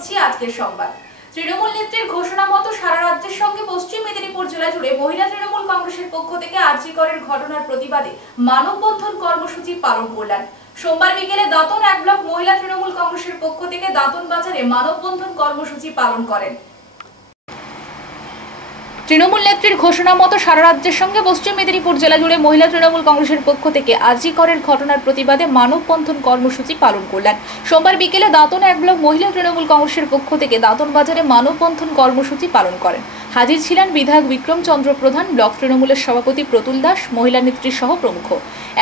করছি আজকের সংবাদ। তৃণমূল নেত্রীর ঘোষণা মতো সারা রাজ্যের সঙ্গে পশ্চিম মেদিনীপুর জেলা জুড়ে মহিলা তৃণমূল কংগ্রেসের পক্ষ থেকে আরজি করের ঘটনার প্রতিবাদে মানববন্ধন কর্মসূচি পালন করলেন। সোমবার বিকেলে দাঁতন 1 ব্লক মহিলা তৃণমূল কংগ্রেসের পক্ষ থেকে দাঁতন বাজারে মানববন্ধন কর্মসূচি পালন করেন। তৃণমূল নেত্রীর ঘোষণা মতো সারা রাজ্যের সঙ্গে পশ্চিম মেদিনীপুর জেলা জুড়ে মহিলা তৃণমূল কংগ্রেসের পক্ষ থেকে আরজি করের ঘটনার প্রতিবাদে মানববন্ধন কর্মসূচি পালন করলেন। সোমবার বিকেলে দাঁতন 1 ব্লক মহিলা তৃণমূল কংগ্রেসের পক্ষ থেকে দাঁতন বাজারে মানববন্ধন কর্মসূচি পালন করেন। হাজির ছিলেন বিধায়ক বিক্রম চন্দ্র প্রধান, ব্লক তৃণমূলের সভাপতি প্রতুল দাস, মহিলা নেত্রী সহ প্রমুখ।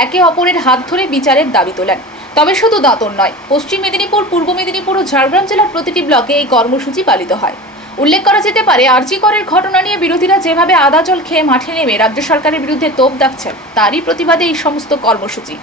একে অপরের হাত ধরে বিচারের দাবি তোলেন। তবে শুধু দাঁতন নয়, পশ্চিম মেদিনীপুর, পূর্ব মেদিনীপুর ও ঝাড়গ্রাম জেলার প্রতিটি ব্লকে এই কর্মসূচি পালিত হয়। উল্লেখ করা যেতে পারে, আরজি করের ঘটনা নিয়ে বিরোধীরা যেভাবে আদা জল খেয়ে মাঠে নেমে রাজ্য সরকারের বিরুদ্ধে তোপ দাগছেন, তারই প্রতিবাদে এই সমস্ত কর্মসূচি।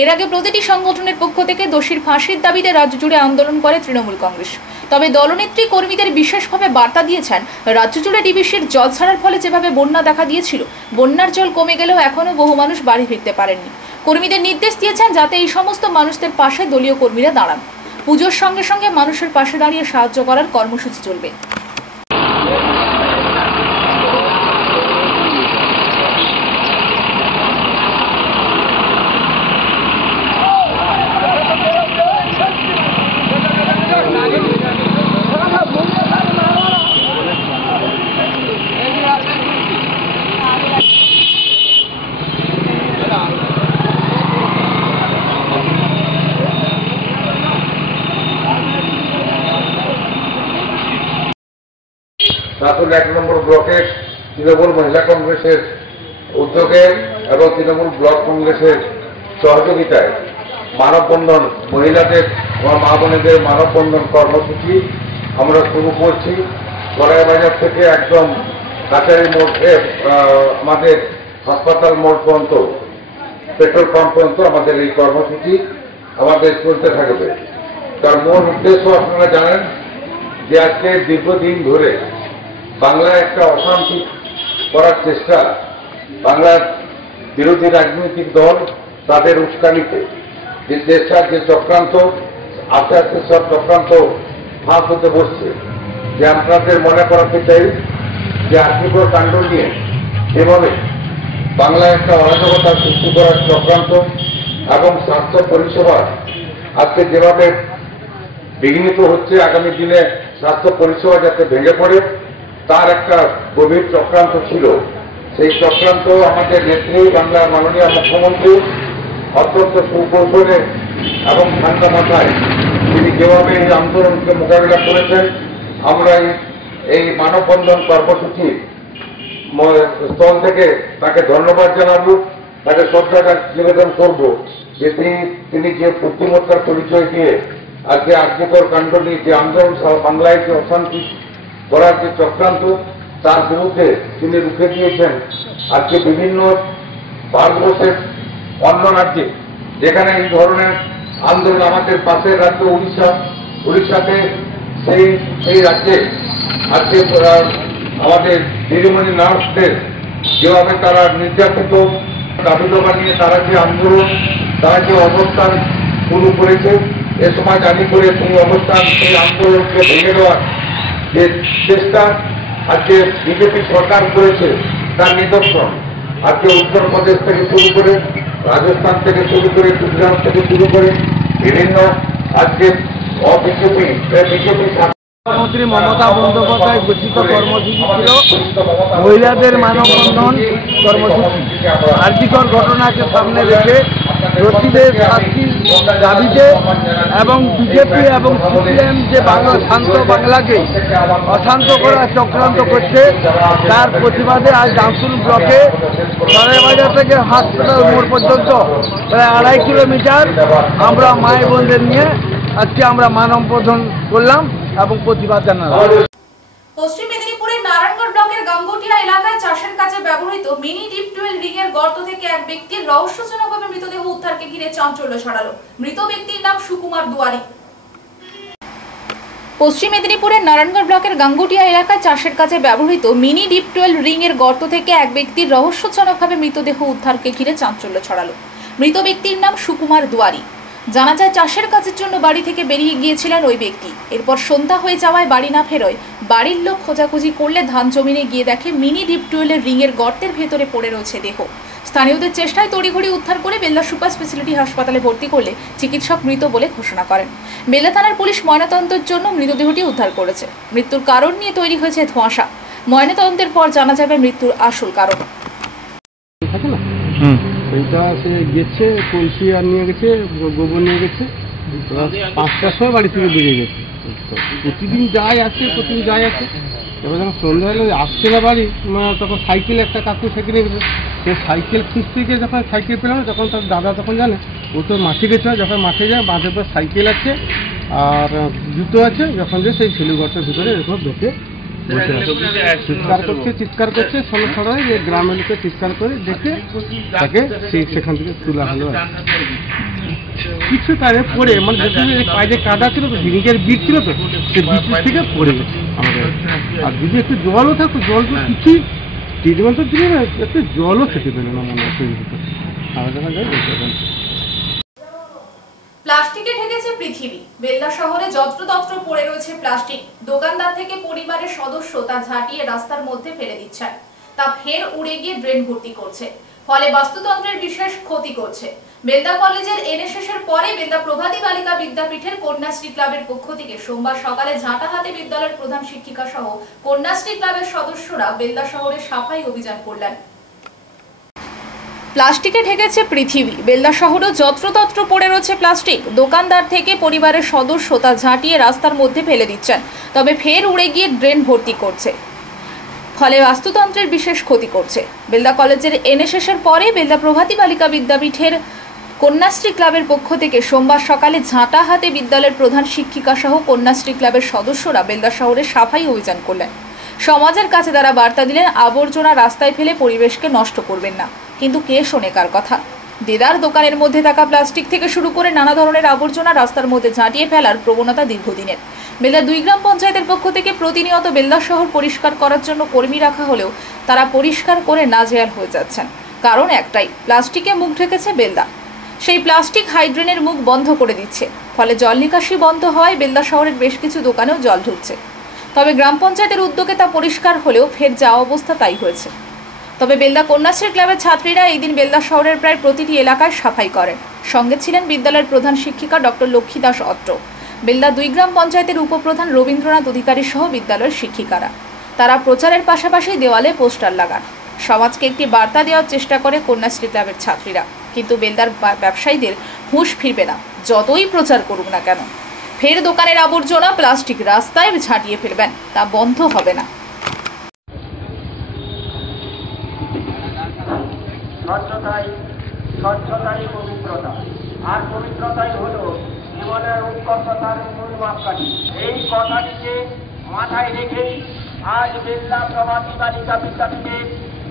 এর আগে প্রতিটি সংগঠনের পক্ষ থেকে দোষীর ফাঁসির দাবিতে রাজ্য জুড়ে আন্দোলন করে তৃণমূল কংগ্রেস। তবে দলনেত্রী কর্মীদের বিশেষভাবে বার্তা দিয়েছেন, রাজ্য জুড়ে ডিবিসির জল ছাড়ার ফলে যেভাবে বন্যা দেখা দিয়েছিল, বন্যার জল কমে গেলেও এখনও বহু মানুষ বাড়ি ফিরতে পারেননি। কর্মীদের নির্দেশ দিয়েছেন যাতে এই সমস্ত মানুষদের পাশে দলীয় কর্মীরা দাঁড়ান। পুজোর সঙ্গে সঙ্গে মানুষের পাশে দাঁড়িয়ে সাহায্য করার কর্মসূচি চলবে। দাঁতন 1 নম্বর ব্লকের তৃণমূল মহিলা কংগ্রেসের উদ্যোগে এবং তৃণমূল ব্লক কংগ্রেসের সহযোগিতায় মানববন্ধন, মহিলাদের মা বোনেদের মানববন্ধন কর্মসূচি আমরা শুরু করছি। কড়াইবাজার থেকে একদম কাছারি মোড়, আমাদের হাসপাতাল মোড় পর্যন্ত, পেট্রোল পাম্প পর্যন্ত আমাদের এই কর্মসূচি আমাদের চলতে থাকবে। তার মূল উদ্দেশ্য আপনারা জানেন যে আজকে দীর্ঘদিন ধরে বাংলায় একটা অশান্তি করার চেষ্টা, বাংলার বিরোধী রাজনৈতিক দল তাদের উস্কানিতে যে চেষ্টার যে চক্রান্ত, আস্তে আস্তে সব চক্রান্ত ফাঁস হতে বসছে। যে আপনাদের মনে করাতে চাই যে আর্থিক কাণ্ড নিয়ে যেভাবে বাংলায় একটা অরাজকতা সৃষ্টি করার চক্রান্ত এবং স্বাস্থ্য পরিষেবা আজকে যেভাবে বিঘ্নিত হচ্ছে, আগামী দিনে স্বাস্থ্য পরিষেবা যাতে ভেঙে পড়ে তার একটা গভীর চক্রান্ত ছিল। সেই চক্রান্ত আমাদের নেত্রী, বাংলার মাননীয় মুখ্যমন্ত্রী অত্যন্ত সুকৌশলে এবং ঠান্ডা মাথায় তিনি যেভাবে এই আন্দোলনকে মোকাবিলা করেছেন, আমরা এই মানববন্ধন কর্মসূচি স্থল থেকে তাকে ধন্যবাদ জানাবো, তাকে শ্রদ্ধা নিবেদন করব যে তিনি যে বুদ্ধিমত্তার পরিচয় দিয়ে আজকে আর্যকর কাণ্ড নিয়ে যে আন্দোলন, বাংলায় যে অশান্তি করার যে চক্রান্ত, তার বিরুদ্ধে তিনি রুখে দিয়েছেন। আজকে বিভিন্ন ভারতবর্ষের অন্য রাজ্যে যেখানে এই ধরনের আন্দোলন, আমাদের পাশের রাজ্য উড়িষ্যাতে সেই রাজ্যে আজকে আমাদের দিদিমণি নার্সদের যেভাবে তারা নির্যাতিত, দাবি দাবা নিয়ে তারা যে আন্দোলন, তারা যে অবস্থান শুরু করেছে, এ সময় জানি করে সেই অবস্থান, সেই আন্দোলনকে ভেঙে দেওয়ার যে চেষ্টা আজকে বিজেপি সরকার করেছে তার নিদর্শন। আজকে উত্তরপ্রদেশ থেকে শুরু করে, রাজস্থান থেকে শুরু করে, গুজরাট থেকে শুরু করে বিভিন্ন আজকে বিজেপি মুখ্যমন্ত্রী মমতা বন্দ্যোপাধ্যায় ঘোষিত কর্মসূচি ছিল মহিলাদের মানববন্ধন কর্মসূচি। আর্জিকর ঘটনাকে সামনে রেখে দোষীদের শাস্তির দাবিতে এবং বিজেপি এবং সিপিএম যে বাংলাকে অশান্ত করার চক্রান্ত করছে, তার প্রতিবাদে আজ দাঁতন ব্লকে কড়াইবাজার থেকে হাসপাতাল মোড় পর্যন্ত প্রায় 2.5 কিলোমিটার আমরা মায়ের বোনদের নিয়ে আজকে আমরা মানববন্ধন করলাম এবং প্রতিবাদ জানালাম। পশ্চিম মেদিনীপুরের নারায়ণগড় ব্লকের গাঙ্গুটিয়া এলাকায় চাষের কাজে ব্যবহৃত মিনি ডিপ টিউবওয়েল রিং এর গর্ত থেকে এক ব্যক্তির রহস্যজনকভাবে মৃতদেহ উদ্ধারকে ঘিরে চাঞ্চল্য ছড়ালো। মৃত ব্যক্তির নাম সুকুমার দুয়ারি। পশ্চিম মেদিনীপুরের নারায়ণগড় ব্লকের গাঙ্গুটিয়া এলাকায় চাষের কাজে ব্যবহৃত মিনি ডিপ টিউবওয়েল রিং এর গর্ত থেকে এক ব্যক্তির রহস্যজনকভাবে মৃতদেহ উদ্ধারকে ঘিরে চাঞ্চল্য ছড়ালো। মৃত ব্যক্তির নাম সুকুমার দুয়ারি। জানা যায় চাষের কাজের জন্য বাড়ি থেকে বেরিয়ে গিয়েছিলেন ওই ব্যক্তি। এরপর সন্ধ্যা হয়ে যাওয়ায় বাড়ি না ফেরোয় বাড়ির লোক খোঁজাখুঁজি করলে ধান জমিনে গিয়ে দেখে মিনি ডিপ টিউবওয়েলের রিংয়ের গর্তের ভেতরে পড়ে রয়েছে দেহ। স্থানীয়দের চেষ্টায় তড়িঘড়ি উদ্ধার করে বেল্লা সুপার স্পেশালিটি হাসপাতালে ভর্তি করলে চিকিৎসক মৃত বলে ঘোষণা করেন। বেল্লা থানার পুলিশ ময়নাতদন্তের জন্য মৃতদেহটি উদ্ধার করেছে। মৃত্যুর কারণ নিয়ে তৈরি হয়েছে ধোঁয়াশা। ময়নাতদন্তের পর জানা যাবে মৃত্যুর আসল কারণ। সেইটা সে গেছে, কলসি আর নিয়ে গেছে, গোবর নিয়ে গেছে, 5টার সময় বাড়ি থেকে বেরিয়ে গেছে। প্রতিদিন যাই আসে, এবার যখন সন্ধ্যা হলে আসছে না বাড়ি, তখন সাইকেল একটা কাকু সেখানে গেছে। সে সাইকেল খুঁজতে গিয়ে যখন সাইকেল পেলাম, তখন তার দাদা তখন জানে ও তো মাঠে গেছে। যখন মাঠে যায়, বাঁধের পর সাইকেল আছে আর জুতো আছে, যখন যে সেই ছেলেঘরটার ভিতরে এরকম ঢুকে চিৎকার করছে সবাই, যে গ্রামের লোকে চিৎকার করে দেখে তাকে সেখান থেকে তোলা হলো। কিছু তারে পড়ে, মানে পায়ে কাদা ছিল তো, ভিনিকের বীজ ছিল তো, সে বীজ থেকে পড়ে গেছে আমাদের। আর যদি একটু জলও থাকতো, জল তো কিছুই ট্রিটমেন্ট তো দিলে না, একটু জলও খেতে পেলে না মনে হচ্ছে। আমরা যখন যাই বলতে পারেন প্লাস্টিকে ঢেকেছে পৃথিবী। বেল্লা শহরে যত্রতত্র পড়ে রয়েছে প্লাস্টিক। দোকানদার থেকে পরিবারের সদস্য তা ঝাঁটিয়ে রাস্তার মধ্যে ফেলে দিচ্ছেন। তা ফের উড়ে গিয়ে ড্রেন ভর্তি করছে, ফলে বাস্তুতন্ত্রের বিশেষ ক্ষতি করছে। বেলদা কলেজের এনএসএস-এর পরে বেলদা প্রভাতী বালিকা বিদ্যাপীঠের কন্যাশ্রী ক্লাবের পক্ষ থেকে সোমবার সকালে ঝাঁটাহাতে বিদ্যালয়ের প্রধান শিক্ষিকা সহ কন্যাশ্রী ক্লাবের সদস্যরা বেলদা শহরে সাফাই অভিযান করলেন। প্লাস্টিকে ঢেকেছে পৃথিবী। বেলদা শহরেও যত্রতত্র পড়ে রয়েছে প্লাস্টিক। দোকানদার থেকে পরিবারের সদস্য তা ঝাঁটিয়ে রাস্তার মধ্যে ফেলে দিচ্ছেন, তবে ফের উড়ে গিয়ে ড্রেন ভর্তি করছে, ফলে বাস্তুতন্ত্রের বিশেষ ক্ষতি করছে। বেলদা কলেজের এনএসএস-এর পরে বেলদা প্রভাতী বালিকা বিদ্যাপীঠের কন্যাশ্রী ক্লাবের পক্ষ থেকে সোমবার সকালে ঝাঁটাহাতে বিদ্যালয়ের প্রধান শিক্ষিকা সহ কন্যাশ্রী ক্লাবের সদস্যরা বেলদা শহরে সাফাই অভিযান করলেন। সমাজের কাছে তারা বার্তা দিলেন, আবর্জনা রাস্তায় ফেলে পরিবেশকে নষ্ট করবেন না। কিন্তু কে শোনে কার কথা? দেদার দোকানের মধ্যে থাকা প্লাস্টিক থেকে শুরু করে নানা ধরনের আবর্জনা রাস্তার মধ্যে ঝাঁটিয়ে ফেলার প্রবণতা দীর্ঘদিনের। বেলদা 2 গ্রাম পঞ্চায়েতের পক্ষ থেকে প্রতিনিয়ত বেলদা শহর পরিষ্কার করার জন্য কর্মী রাখা হলেও তারা পরিষ্কার করে নাজেহাল হয়ে যাচ্ছেন। কারণ একটাই, প্লাস্টিকে মুখ ঢেকেছে বেলদা। সেই প্লাস্টিক হাইড্রেনের মুখ বন্ধ করে দিচ্ছে, ফলে জল নিকাশি বন্ধ হওয়ায় বেলদা শহরের বেশ কিছু দোকানেও জল ঢুকছে। তবে গ্রাম পঞ্চায়েতের উদ্যোগে তা পরিষ্কার হলেও ফের যা অবস্থা তাই হয়েছে। তবে বেলদা কন্যাশ্রী ক্লাবের ছাত্রীরা এই দিন বেলদা শহরের প্রায় প্রতিটি এলাকায় সাফাই করেন। সঙ্গে ছিলেন বিদ্যালয়ের প্রধান শিক্ষিকা ডক্টর লক্ষ্মী দাস অত্র, বেলদা 2 গ্রাম পঞ্চায়েতের উপপ্রধান রবীন্দ্রনাথ অধিকারী সহ বিদ্যালয়ের শিক্ষিকারা। তারা প্রচারের পাশাপাশি দেওয়ালে পোস্টার লাগান। সমাজকে একটি বার্তা দেওয়ার চেষ্টা করে কন্যাশ্রী ক্লাবের ছাত্রীরা। কিন্তু বেলদার ব্যবসায়ীদের হুঁশ ফিরবে না, যতই প্রচার করুক না কেন। ফের দোকানের আবর্জনা প্লাস্টিক রাস্তায় ঝাঁটিয়ে ফেলবেন, তা বন্ধ হবে না। স্বচ্ছতাই পবিত্রতা, আর পবিত্রতাই হলো জীবনের উৎকর্ষতার মূল মাপকাঠি। এই কথাটিকে মাথায় রেখেই আজ বেলদা প্রভাতী বালিকা বিদ্যাপীঠের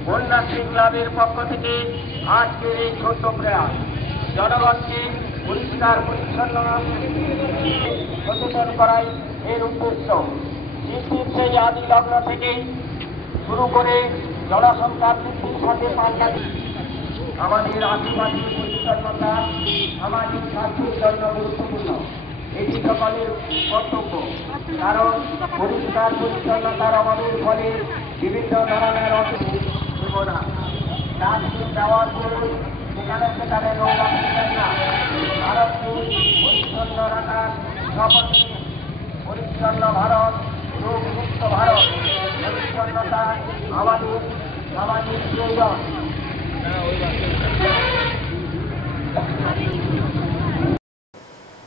কন্যাশ্রী ক্লাবের পক্ষ থেকে আজকের এই ছোট্ট প্রয়াস জনগণকে পরিষ্কার পরিচ্ছন্ন সচেতন করাই এর উদ্দেশ্য। বৃষ্টির সেই আদি লগ্ন থেকেই শুরু করে জনসংখ্যা বৃদ্ধির সাথে পাল্লা আমাদের আদিবাসী পরিচ্ছন্নতা সামাজিক স্বাস্থ্যের জন্য গুরুত্বপূর্ণ। এটি সকলের কর্তব্য, কারণ পরিষ্কার পরিচ্ছন্নতার অভাবের ফলে বিভিন্ন ধরনের অসুবিধা ডাস্টবিন দেওয়ার পর সেখানে নোংরা ফেলবেন না। ভারতকে পরিচ্ছন্ন রাখার শপথ নিন। পরিচ্ছন্ন ভারত, রোগমুক্ত ভারত। পরিচ্ছন্নতা আমাদের সামাজিক প্রয়োজন।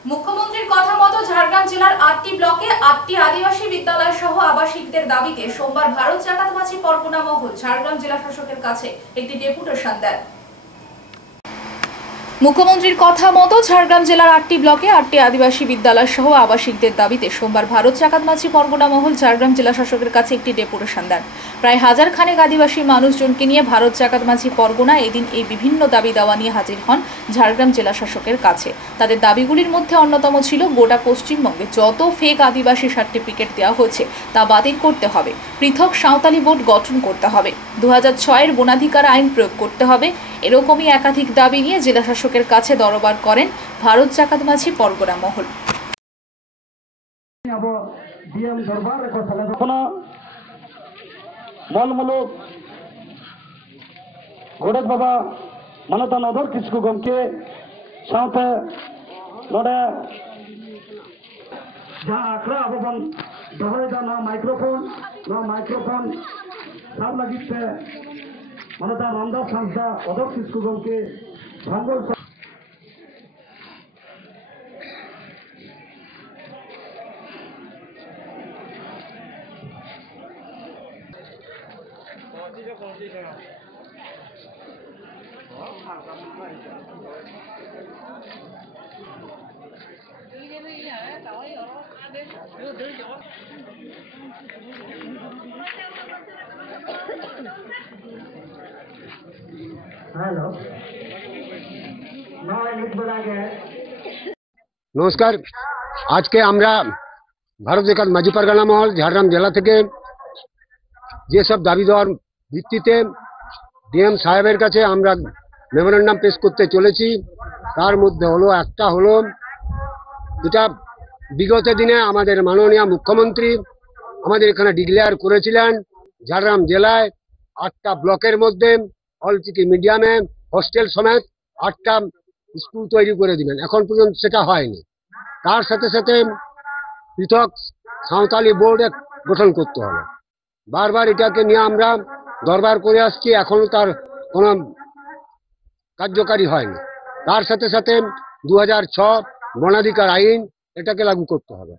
মুখ্যমন্ত্রীর কথা মতো ঝাড়গ্রাম জেলার 8টি ব্লকে 8টি আদিবাসী বিদ্যালয় সহ আবাসিকদের দাবিতে সোমবার ভারত জাকাত মাঝি পরগনা মহল ঝাড়গ্রাম জেলা শাসকের কাছে একটি ডেপুটেশন দেন। মুখ্যমন্ত্রীর কথা মতো ঝাড়গ্রাম জেলার 8টি ব্লকে 8টি আদিবাসী বিদ্যালয় সহ আবাসিকদের দাবিতে সোমবার ভারত জাকাত মাঝি পরগনা মহল ঝাড়গ্রাম জেলা শাসকের কাছে একটি ডেপুটেশন দেন। প্রায় হাজার খানেক আদিবাসী মানুষজনকে নিয়ে ভারত জাকাত মাঝি পরগনা এদিন এই বিভিন্ন দাবি দাওয়া নিয়ে হাজির হন ঝাড়গ্রাম জেলা শাসকের কাছে। তাদের দাবিগুলির মধ্যে অন্যতম ছিল গোটা পশ্চিমবঙ্গে যত ফেক আদিবাসী সার্টিফিকেট দেওয়া হয়েছে তা বাতিল করতে হবে, পৃথক সাঁওতালি বোর্ড গঠন করতে হবে, 2006-এর বনাধিকার আইন প্রয়োগ করতে হবে। এরকমই একাধিক দাবি নিয়ে জেলা শাসকের কাছে দরবার করেন ভারত জাকাত মাঝি পরগনা মহল। মলমূলক ᱜᱚᱰᱮᱛ ᱵᱟᱵᱟ ᱢᱟᱱᱚᱛᱟᱱ ᱚᱫᱚᱨ ᱠᱤᱥᱠᱩ ᱜᱚᱢᱠᱮ ᱥᱟᱶᱛᱮ ᱱᱚᱰᱮ ᱡᱟᱦᱟᱸ ᱟᱠᱷᱲᱟ ᱟᱵᱚ ᱵᱚᱱ ᱫᱚᱦᱚᱭᱮᱫᱟ ᱱᱚᱣᱟ ᱢᱟᱭᱠᱨᱳফᱳᱱ ᱥᱟᱵ ᱞᱟᱹᱜᱤᱫ ᱛᱮ ᱢᱟᱱᱚᱛᱟᱱ ᱨᱟᱢᱫᱟᱥ ᱦᱟᱸᱥᱫᱟ ᱚᱫᱚᱨ ᱠᱤᱥᱠᱩ ᱜᱚᱢᱠᱮ ᱵᱷᱟᱝᱜᱚᱞ হ্যালো নয় লিখব লাগে। নমস্কার, আজকে আমরা ভারত জাকাত মাঝি পরগনা মহল ঝাড়গ্রাম জেলা থেকে যেসব দাবি দেওয়ার ভিত্তিতে ডিএম সাহেবের কাছে আমরা মেমোরেন্ডাম পেশ করতে চলেছি, তার মধ্যে একটা হলো যেটা বিগত দিনে আমাদের মাননীয় মুখ্যমন্ত্রী আমাদের এখানে ডিক্লেয়ার করেছিলেন ঝাড়গ্রাম জেলায় 8টা ব্লকের মধ্যে অল চিকি মিডিয়ামে হোস্টেল সমেত 8টা স্কুল তৈরি করে দিবেন। এখন পর্যন্ত সেটা হয়নি। তার সাথে সাথে পৃথক সাঁওতালি বোর্ড গঠন করতে হবে। বারবার এটাকে নিয়ে আমরা দরবার করে আসছি, এখনো তার কোনো কার্যকারী হয়নি। তার সাথে সাথে 2006 বনাধিকার আইন এটাকে লাগু করতে হবে।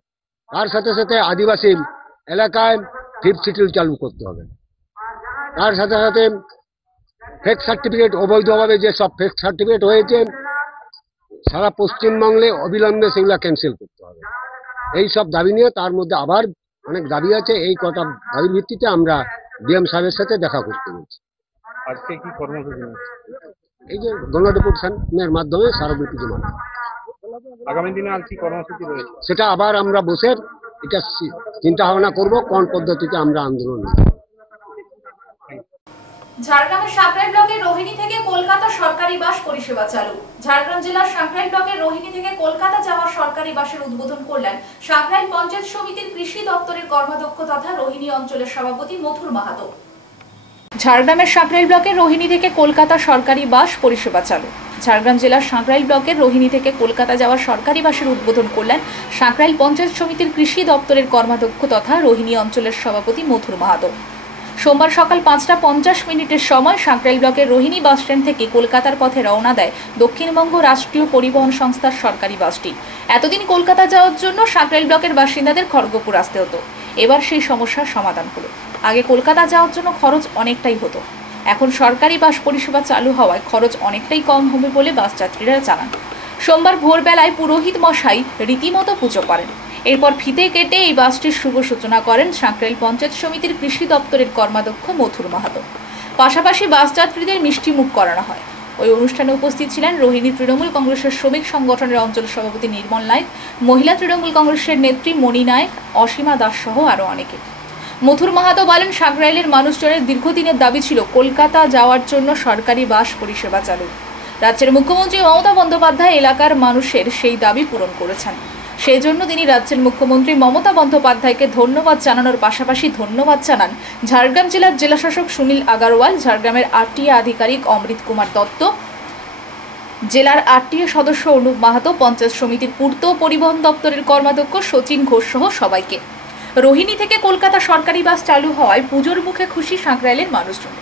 তার সাথে সাথে আদিবাসী এলাকায় 5th শিডিউল চালু করতে হবে। তার সাথে সাথে ফেক সার্টিফিকেট, অবৈধভাবে যে সব ফেক সার্টিফিকেট হয়েছে সারা পশ্চিমবঙ্গে অবিলম্বে সেগুলো ক্যান্সেল করতে হবে। এই সব দাবি নিয়ে তার মধ্যে আবার অনেক দাবি আছে। এই কটা দাবির ভিত্তিতে আমরা ডিএম সাহেবের সাথে দেখা করতে বলছি। আজকে কি কর্মসূচি? এই যে গণডেপুটেশনের মাধ্যমে স্মারকলিপি জমা দেওয়া। আগামী দিনে আর কি কর্মসূচি রয়েছে? সেটা আবার আমরা বসে এটা চিন্তা ভাবনা করব কোন পদ্ধতিতে আমরা আন্দোলন নেব। ঝাড়গ্রামের সাঁকরাইল ব্লকের রোহিণী থেকে কলকাতা সরকারি বাস পরিষেবা চালু। ঝাড়গ্রাম জেলার সাঁকরাইল ব্লকের রোহিণী থেকে কলকাতা যাওয়ার সরকারি বাসের উদ্বোধন করলেন সাঁকরাইল পঞ্চায়েত সমিতির কৃষি দপ্তরের কর্মাধ্যক্ষ তথা রোহিণী অঞ্চলের সভাপতি মথুর মাহাতো। ঝাড়গ্রামের সাঁকরাইল ব্লকের রোহিণী থেকে কলকাতা সরকারি বাস পরিষেবা চালু। ঝাড়গ্রাম জেলার সাঁকরাইল ব্লকের রোহিণী থেকে কলকাতা যাওয়ার সরকারি বাসের উদ্বোধন করলেন সাঁকরাইল পঞ্চায়েত সমিতির কৃষি দপ্তরের কর্মাধ্যক্ষ তথা রোহিণী অঞ্চলের সভাপতি মথুর মাহাতো। সোমবার সকাল 5:50 সময় সাঁকরাইল ব্লকের রোহিণী বাসস্ট্যান্ড থেকে কলকাতার পথে রওনা দেয় দক্ষিণবঙ্গ রাষ্ট্রীয় পরিবহন সংস্থার সরকারি বাসটি। এতদিন কলকাতা যাওয়ার জন্য সাঁকরাইল ব্লকের বাসিন্দাদের খড়গপুর আসতে হতো। এবার সেই সমস্যার সমাধান হলো। আগে কলকাতা যাওয়ার জন্য খরচ অনেকটাই হতো, এখন সরকারি বাস পরিষেবা চালু হওয়ায় খরচ অনেকটাই কম হবে বলে বাস যাত্রীরা জানান। সোমবার ভোরবেলায় পুরোহিত মশাই রীতিমতো পুজো করেন। এরপর ফিতে কেটে এই বাসটির শুভ সূচনা করেন সাঁকরাইল পঞ্চায়েত সমিতির কৃষি দপ্তরের কর্মাধ্যক্ষ মথুর মাহাতো। পাশাপাশি বাস যাত্রীদের মিষ্টি মুখ করানো হয়। ওই অনুষ্ঠানে উপস্থিত ছিলেন রোহিণী তৃণমূল কংগ্রেসের শ্রমিক সংগঠনের অঞ্চল সভাপতি নির্মল নায়ক, মহিলা তৃণমূল কংগ্রেসের নেত্রী মণি নায়ক, অসীমা দাস সহ আরও অনেকে। মথুর মাহাতো বলেন, সাঁকরাইলের মানুষজনের দীর্ঘদিনের দাবি ছিল কলকাতা যাওয়ার জন্য সরকারি বাস পরিষেবা চালু। রাজ্যের মুখ্যমন্ত্রী মমতা বন্দ্যোপাধ্যায় এলাকার মানুষের সেই দাবি পূরণ করেছেন। সেই জন্য তিনি রাজ্যের মুখ্যমন্ত্রী মমতা বন্দ্যোপাধ্যায়কে ধন্যবাদ জানানোর পাশাপাশি ধন্যবাদ জানান ঝাড়গ্রাম জেলার জেলাশাসক সুনীল আগারওয়াল, ঝাড়গ্রামের আরটিএ আধিকারিক অমৃত কুমার দত্ত, জেলার আরটিএ সদস্য অনুপ মাহাতো, পঞ্চায়েত সমিতির পূর্ত পরিবহন দপ্তরের কর্মাধ্যক্ষ সচিন ঘোষ সহ সবাইকে। রোহিণী থেকে কলকাতা সরকারি বাস চালু হওয়ায় পুজোর মুখে খুশি সাঁকরাইলের মানুষজন।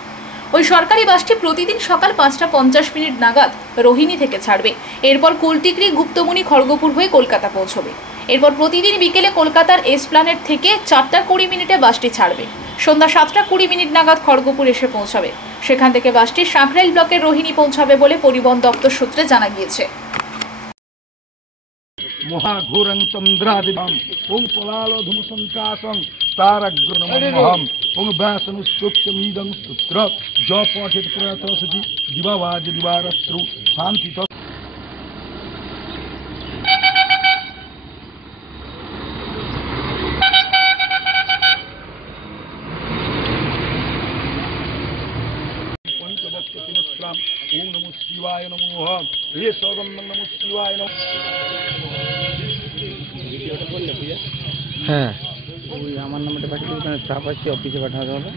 ওই সরকারি বাসটি প্রতিদিন সকাল 5:50 নাগাদ রোহিণী থেকে ছাড়বে। এরপর কুলটিকরি, গুপ্তমণি, খড়গপুর হয়ে কলকাতা পৌঁছবে। এরপর প্রতিদিন বিকেলে কলকাতার এসপ্ল্যানেড থেকে 4:20 বাসটি ছাড়বে। সন্ধ্যা 7:20 নাগাদ খড়গপুর এসে পৌঁছাবে। সেখান থেকে বাসটি সাঁকরাইল ব্লকের রোহিণী পৌঁছাবে বলে পরিবহন দপ্তর সূত্রে জানা গিয়েছে। মহাঘোরং চন্দ্রাদিবাম ওং পলালো ধূমসংকাশং तारग्रनमहम पुंगव्यासनुस्तुत्यमीदं स्तुत्र जो पठेत प्रयतसति दिवावाज दिवारात्रौ शांति ओम नमो शिवाय नमो हे सौगम नमो शिवाय नमो। হ্যাঁ ওই আমার নাম্বারটা পাঠিয়ে দিলে চাপ আসছে অফিসে পাঠাতে হবে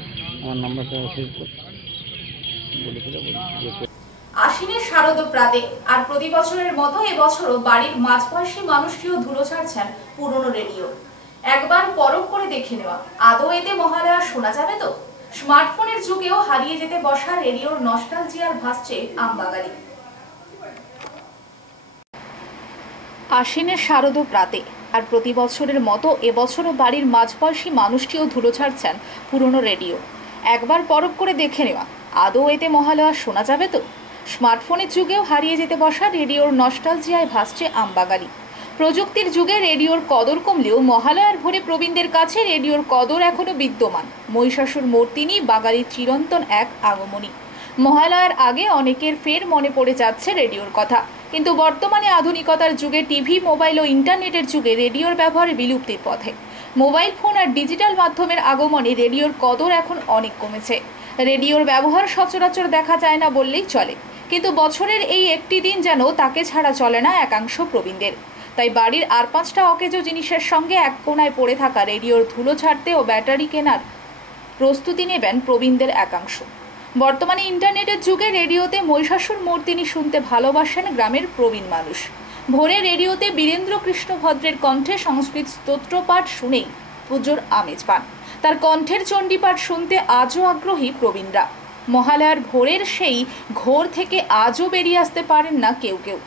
আমার নাম্বারটা সেভ করে বলেছিল আশ্বিনের শারদ প্রাতে আর প্রতি বছরের মতো এবছরও বাড়ির মাঝবয়সী মানুষটিও ধুলো ছাড়ছেন পুরনো রেডিও। একবার পরখ করে দেখে নেওয়া, আদৌ এতে মহালয়া শোনা যাবে তো? স্মার্টফোনের যুগেও হারিয়ে যেতে বসা রেডিওর নস্টালজিয়ার ভাসছে আমবাগানে। আশ্বিনের শারদ প্রাতে আর প্রতি বছরের মতো এবছরও বাড়ির মাঝবয়সী মানুষটিও ধুলো ছাড়ছেন পুরনো রেডিও। একবার পরখ করে দেখে নেওয়া, আদৌ এতে মহালয়া শোনা যাবে তো? স্মার্টফোনের যুগেও হারিয়ে যেতে বসা রেডিওর নস্টালজিয়ায় ভাসছে আমবাগালি। প্রযুক্তির যুগে রেডিওর কদর কমলেও মহালয়ার ভোরে প্রবীণদের কাছে রেডিওর কদর এখনও বিদ্যমান। মহিষাসুর মর্তিনী বাঙালির চিরন্তন এক আগমনী। মহালয়ার আগে অনেকের ফের মনে পড়ে যাচ্ছে রেডিওর কথা, কিন্তু বর্তমানে আধুনিকতার যুগে টিভি, মোবাইল ও ইন্টারনেটের যুগে রেডিওর ব্যবহার বিলুপ্তির পথে। মোবাইল ফোন আর ডিজিটাল মাধ্যমের আগমনে রেডিওর কদর এখন অনেক কমেছে। রেডিওর ব্যবহার সচরাচর দেখা যায় না বললেই চলে, কিন্তু বছরের এই একটি দিন যেন তাকে ছাড়া চলে না একাংশ প্রবীণদের। তাই বাড়ির আর 5টা অকেজো জিনিসের সঙ্গে এক কোণায় পড়ে থাকা রেডিওর ধুলো ছাড়তে ও ব্যাটারি কেনার প্রস্তুতি নেবেন প্রবীণদের একাংশ। বর্তমানে ইন্টারনেটের যুগে রেডিওতে মহিষাসুর মর্তিনী শুনতে ভালোবাসেন গ্রামের প্রবীণ মানুষ। ভোরে রেডিওতে বীরেন্দ্র কৃষ্ণ ভদ্রের কণ্ঠে সংস্কৃত স্তোত্রপাঠ শুনেই পুজোর আমেজ পান। তার কণ্ঠের চণ্ডীপাঠ শুনতে আজও আগ্রহী প্রবীণরা। মহালয়ার ভোরের সেই ঘোর থেকে আজও বেরিয়ে আসতে পারেন না কেউ কেউ।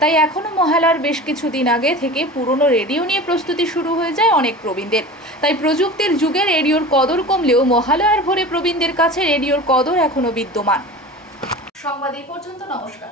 তাই এখনও মহালয়ার বেশ কিছুদিন আগে থেকে পুরনো রেডিও নিয়ে প্রস্তুতি শুরু হয়ে যায় অনেক প্রবীণদের। তাই প্রযুক্তির যুগে রেডিওর কদর কমলেও মহালয়ার ভোরে প্রবীণদের কাছে রেডিওর কদর এখনও বিদ্যমান। সংবাদ এই পর্যন্ত, নমস্কার।